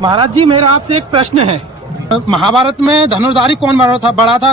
महाराज जी, मेरा आपसे एक प्रश्न है। महाभारत में धनुर्धारी कौन बड़ा था?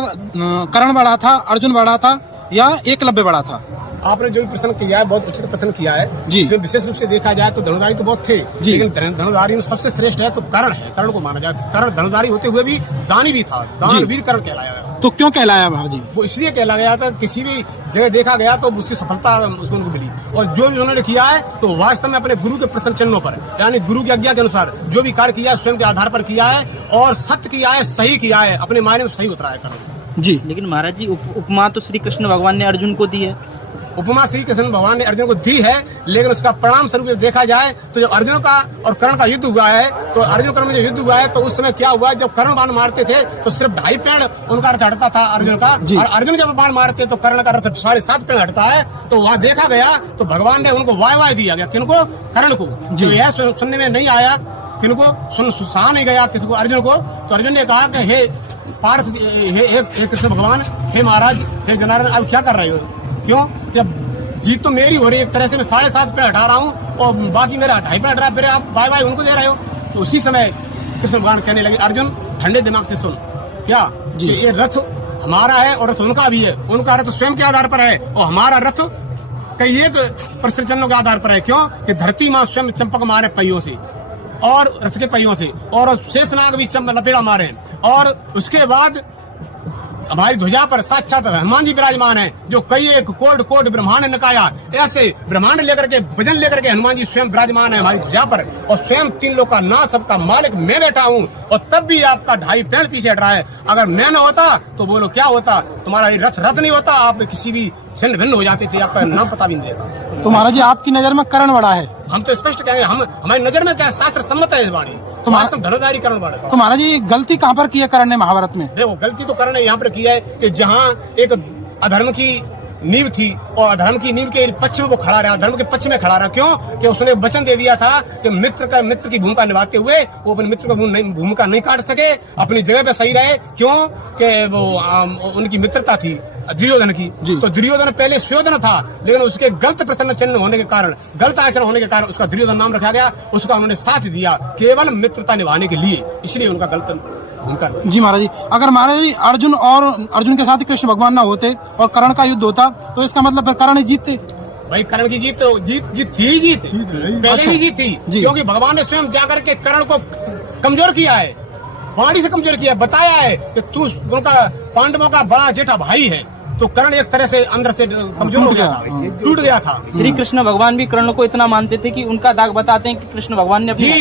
कर्ण बड़ा था, अर्जुन बड़ा था या एकलव्य बड़ा था? आपने जो भी प्रश्न किया है बहुत उचित प्रश्न किया है जी। इसमें विशेष रूप से देखा जाए तो धनुर्धारी तो बहुत थे, लेकिन धनुर्धारी में सबसे श्रेष्ठ है तो कर्ण है। कर्ण को माना जाए, कर्ण धनुर्धारी होते हुए भी दानी भी था, दानवीर कर्ण कहलाया गया। तो क्यों कहलाया महाराज जी? वो इसलिए कहला गया था, किसी भी जगह देखा गया तो उसकी सफलता उसको उनको मिली, और जो भी उन्होंने किया है तो वास्तव में अपने गुरु के प्रश्न चिन्हों पर, यानी गुरु की आज्ञा के अनुसार जो भी कार्य किया है स्वयं के आधार पर किया है, और सत्य किया है, सही किया है, अपने मायने में सही उतरा है कर्ण जी। लेकिन महाराज जी, उपमा तो श्री कृष्ण भगवान ने अर्जुन को दी है। उपमा श्री कृष्ण भगवान ने अर्जुन को दी है, लेकिन उसका परिणाम स्वरूप देखा जाए तो जब अर्जुन का और कर्ण का युद्ध हुआ है, तो अर्जुन कर्ण में जो युद्ध हुआ है तो उस समय क्या हुआ, जब कर्ण बाण मारते थे तो सिर्फ 2.5 पेड़ उनका रथ हटता था अर्जुन का, और अर्जुन जब बाण मारते तो कर्ण का रथ 7.5 पेड़ हटता है। तो वहाँ देखा गया तो भगवान ने उनको वाय दिया गया, किनको? कर्ण को। जो यह सुनने में नहीं आया, किनको सहा नहीं गया किसी को, अर्जुन को। तो अर्जुन ने कहा कि हे पार्थ, हे कृष्ण भगवान, हे महाराज, हे जनार्दन, अब क्या कर रहे हो? क्यों? जब जीत तो मेरी हो रही है, एक तरह से मैं 7.5 पे हटा रहा हूँ और बाकी मेरा 2.5 पे हट रहा है, फिर आप बाय उनको दे रहे हो। तो उसी समय कृष्ण भगवान कहने लगे, अर्जुन ठंडे दिमाग से सुन, क्या कि ये रथ हमारा है और रथ उनका भी है। उनका रथ स्वयं के आधार पर है और हमारा रथ कई एक प्रसन्नों के आधार पर है। क्यों? कि धरती माँ स्वयं चंपक मारे पहियों से, और रथ के पहियों से, और शेषनाग भी लपेड़ा मारे, और उसके बाद हमारी ध्वजा पर साक्षात हनुमान जी विराजमान है, जो कई एक कोट ब्रह्मांड नकाया, ऐसे ब्रह्मांड लेकर के, वजन लेकर के हनुमान जी स्वयं विराजमान है हमारी ध्वजा पर, और स्वयं 3 लोग का नाथ, सबका मालिक मैं बैठा हूँ, और तब भी आपका 2.5 पेड़ पीछे हट रहा है। अगर मैं न होता तो बोलो क्या होता, तुम्हारा ये रथ नहीं होता, आप किसी भी छिन्न भिन्न हो जाते थे, आपका नाम पता भी नहीं रहता। तो महाराज जी, आपकी नजर में कर्ण बड़ा है? हम तो स्पष्ट कहेंगे, हमारी नजर में क्या शास्त्र सम्मत है इस वाणी, तो वास्तव धनुर्धारी कर्ण बड़ा है। तो महाराज जी, गलती कहाँ पर की है कर्ण ने महाभारत में? देखो, गलती तो कर्ण ने यहाँ पर की है कि जहाँ एक अधर्म की नींव थी और अधर्म की नींव के पश्चिम में वो खड़ा रहा, धर्म के पश्चिम में खड़ा रहा। क्यों? कि उसने वचन दे दिया था कि मित्र की भूमिका निभाते हुए वो अपने मित्र की भूमिका नहीं काट सके, अपनी जगह पे सही रहे। क्यों? कि वो उनकी मित्रता थी दुर्योधन की, तो दुर्योधन पहले सुयोधन था, लेकिन उसके गलत प्रसन्न चिन्ह होने के कारण, गलत आचरण होने के कारण उसका दुर्योधन नाम रखा गया। उसका उन्होंने साथ दिया केवल मित्रता निभाने के लिए, इसलिए उनका गलत भूमिका। जी महाराज जी, अगर महाराज जी अर्जुन के साथ ही कृष्ण भगवान ना होते और कर्ण का युद्ध होता तो इसका मतलब फिर कर्ण जीतते? भाई, कर्ण की जीत पहले ही जीत थी, क्योंकि भगवान ने स्वयं जाकर के कर्ण को कमजोर किया है, वाणी से कमजोर किया, बताया है कि तू उनका पांडवों का बड़ा जेठा भाई है। तो कर्ण एक तरह से अंदर से कमजोर हो गया था, टूट गया था। श्री कृष्ण भगवान भी कर्ण को इतना मानते थे कि उनका दाग बताते हैं कि कृष्ण भगवान ने अपनी